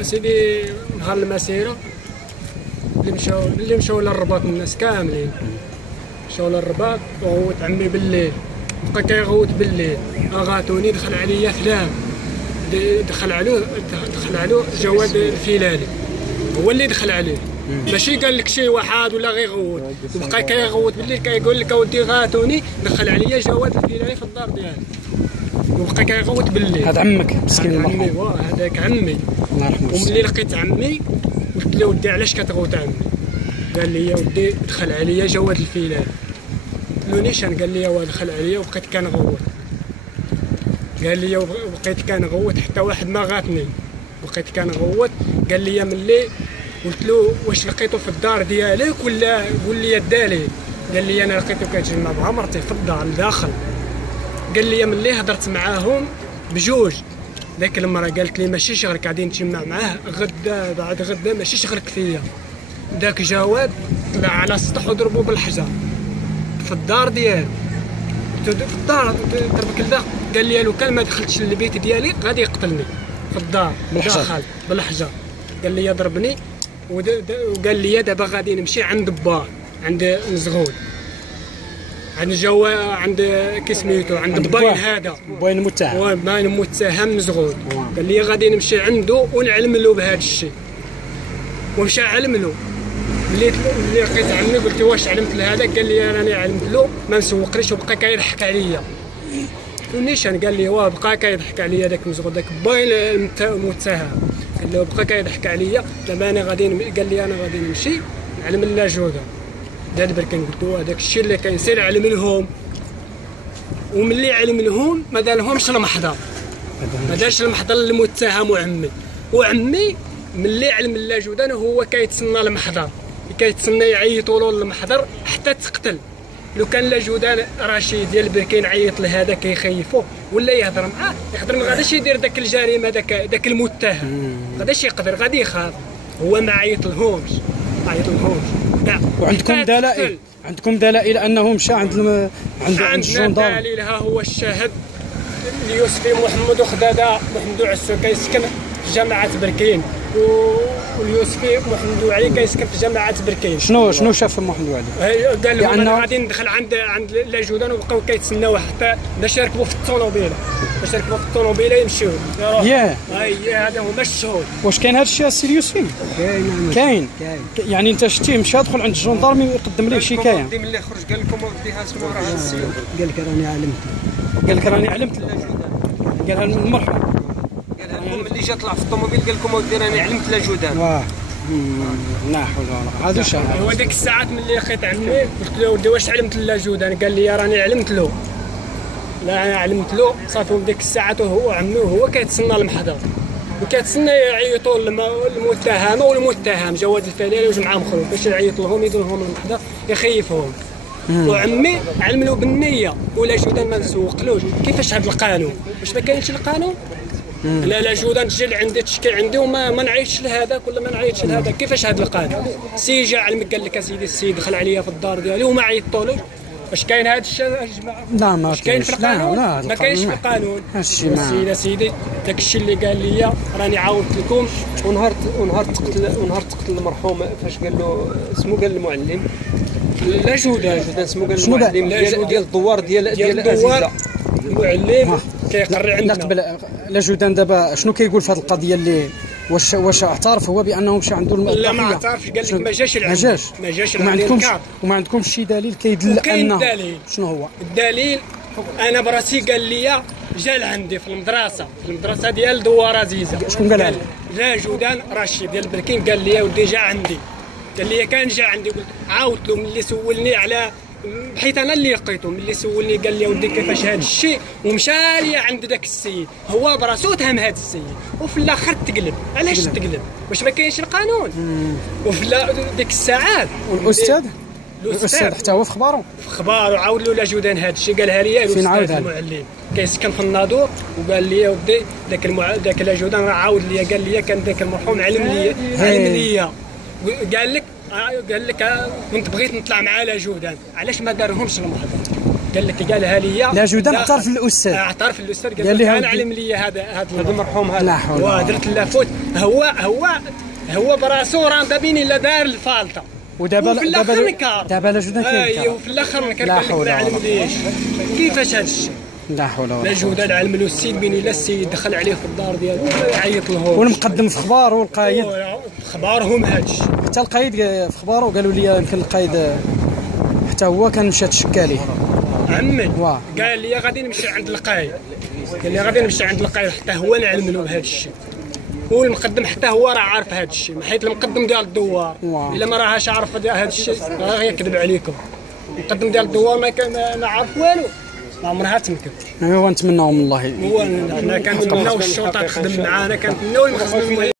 اسيدي نهار المسيره اللي مشاو للرباط الناس كاملين مشاو للرباط وغوت عمي بالليل بقى كيغوت بالليل اغاتوني دخل عليا فلان دخل عليه جواد الفيلالي هو اللي دخل عليه ماشي قال لك شي واحد ولا غير غوت بقى كيغوت بالليل كيقول لك اودي غاتوني دخل عليا جواد الفيلالي في الدار ديالي وبقى كيغوت بالليل. هذا عمك مسكين المرحوم. هذاك عمي الله يرحمه. وملي لقيت عمي قلت له ودي علاش كتغوت عمي؟ قال لي يا ودي دخل عليا جواد الفيلالي. قلت له نيشان؟ قال لي هو دخل عليا وبقيت كنغوت. قال لي وبقيت كنغوت حتى واحد ما غاتني بقيت كنغوت. قال لي ملي قلت له واش لقيتو في الدار ديالك ولا قول لي الدليل؟ قال لي انا لقيتو كيتجمع مع مرتي في الدار لداخل. قال لي ملي هضرت معاهم بجوج ذاك المراه قالت لي ماشي شغلك غادي نتجمع معاه غدا بعد غدا ماشي شغلك فيا. ذاك جواد طلع على السطح وضربو بالحجر في الدار ديالو في الدار ضربك لداخل. قال لي لو كان ما دخلتش للبيت ديالي غادي يقتلني في الدار داخل بالحجر. قال لي ضربني وقال لي دابا غادي نمشي عند با عند مزغول عند كسميتو عند باين هذا باين المتهم باين المتهم مزغول. قال لي غادي نمشي عنده ونعلم له بهذا الشيء ومشى علم له. ملي لقيت عمي قلت واش علمت له هذا؟ قال لي راني علمت له ما مسوقليش وبقى كيضحك عليا. نيشان؟ قال لي واه بقى كيضحك عليا داك مزغول داك باين المتهم. قال له بقى كيضحك عليا دابا انا غادي قال لي انا غادي نمشي نعلم لا جوده دابا بركان. قلت له هذاك الشيء اللي كيصير علم لهم. وملي علم لهم ما دارلهمش المحضر ما دارش المحضر للمتهم وعمي ملي علم لا جودان هو كيتسنى المحضر كيتسنى يعيطوا له المحضر حتى تقتل. لو كان لا جودان رشيد ديال بركين عيط لهذا كيخيفوه ولا يهضر معاه ما غاديش يدير داك الجريمه داك المتهم غاديش يقدر غادي يخاف. هو ما عيط لهمش وعندكم دلائل؟ عندكم دلائل انه مشى عند الجندار؟ دليل ها هو الشاهد اليوسفي محمد وخداده محمد عسو كيسكن في جامعه بركين واليوسفي محمد وعلي كيسكن في جامعه بركين. شنو شاف محمد وعلي؟ قال لهم انا غادي ندخل عند لا جودان وبقاو كيتسناو حتى باش يركبوا في الطوموبيله يمشيو. ياه هذا هما الشهود. واش كاين هذا الشيء السي اليوسفي؟ كاين يعني انت شتيه مشى دخل عند الجندارمي يقدم ليه شكايه. ملي خرج قال لكم ودي هاسمو راه السيد قال لك راني علمت قالها المرحوم. ملي جا طلع في الطوموبيل قال لكم ودي راني علمت لا جودان. لا حول ولا قوه. هذا الشيء هو ديك الساعات ملي لقيت عمي قلت له ودي واش علمت لا جودان؟ قال لي راني علمت له. لا انا علمت له صافي. وديك الساعات وهو عمي وهو كيتسنى المحضر وكيتسنى يعيطوا المتهم والمتهم جواد الفيلالي وجمعه مخلوق باش يعيط لهم يدير لهم المحضر يخيفهم. وعمي علم له بالنيه ولا جودان ما نسوقلوش. كيفاش هذا القانون؟ واش ما كاينش القانون؟ لا جودان تجي لعندي تشكي عندي وما نعيطش لهذاك ولا ما نعيطش لهذاك. كيفاش هذا القانون؟ سي جا علمك قال لك اسيدي السيد دخل عليا في الدار ديالي وما عيطتولوش. واش كاين هذا الشيء يا جماعه؟ لا ما كاين في القانون. ما كاينش في القانون. سيدي داك الشيء اللي قال لي راني عاودت لكم. ونهار تقتل المرحوم فاش قال له اسمو قال المعلم لا جودان اسمو قال المعلم ديال الدوار ديال العزيزه المعلم كيقري عندنا قبل لا جودان. دابا شنو كيقول في هذه القضيه اللي واش اعترف هو بانه مشى عنده الضحيه؟ لا ما اعترفش. قال لك ما جاش وما عندكمش شي دليل كيدل انه شنو هو الدليل؟ انا براسي قال لي جا لعندي في المدرسه ديال دوار عزيزه. شكون قالها؟ لا جودان رشيد ديال بركين قال لي ودي جا عندي. قال لي كان جا عندي. قلت عاودت له ملي سولني على بحيث انا اللي لقيته ملي سولني قال لي ودي كيفاش هذا الشيء ومشى لي عند ذاك السيد هو براسو تهم هذا السيد وفي الاخر تقلب. علاش تقلب؟ واش ما كاينش القانون؟ وفي ديك الساعات الاستاذ حتى هو في خبارو عاود له لا جودان هذا الشيء قالها لي الاستاذ المعلم كيسكن في الناضور وقال لي ودي داك لا جودان راه عاود لي قال لي كان ذاك المرحوم علم لي قال لك كنت بغيت نطلع مع لا جودان. علاش ما دارهمش المحضر؟ قالها لي. لا جودان اعترف الاستاذ. اعترف الاستاذ قال لي انا علم لي هذا المرحوم هذا. لا حول ولا قوة. ودرت له فوت. هو براسو راه دابيني لا دار الفالطه. ودابا دابا لا جودان كاين. ايوا في الاخر نكر لا حول ولا قوة. كيفاش هذا الشيء. لا حول ولا لا قوة. جودان علم له السيد بيني لا السيد دخل عليه في الدار ديالو يعيط له. والمقدم في اخبار والقايد. اخبارهم هذا الشيء. حتى القايد في اخباره وقالوا لي يمكن القايد حتى هو كان مشى تشكى ليه. عمي قال لي غادي نمشي عند القايد. قال لي غادي نمشي عند القايد حتى هو نعلم له بهذا الشيء. والمقدم حتى هو راه عارف هذا الشيء، حيت المقدم ديال الدوار الا ما راهش عارف هذا الشيء راه يكذب عليكم. المقدم ديال الدوار ما عارف والو، ما عمرها تمكن. ايوا نتمناو من الله. هو حنا كنتمناو الشرطه تخدم معانا، كنتمناو المخزن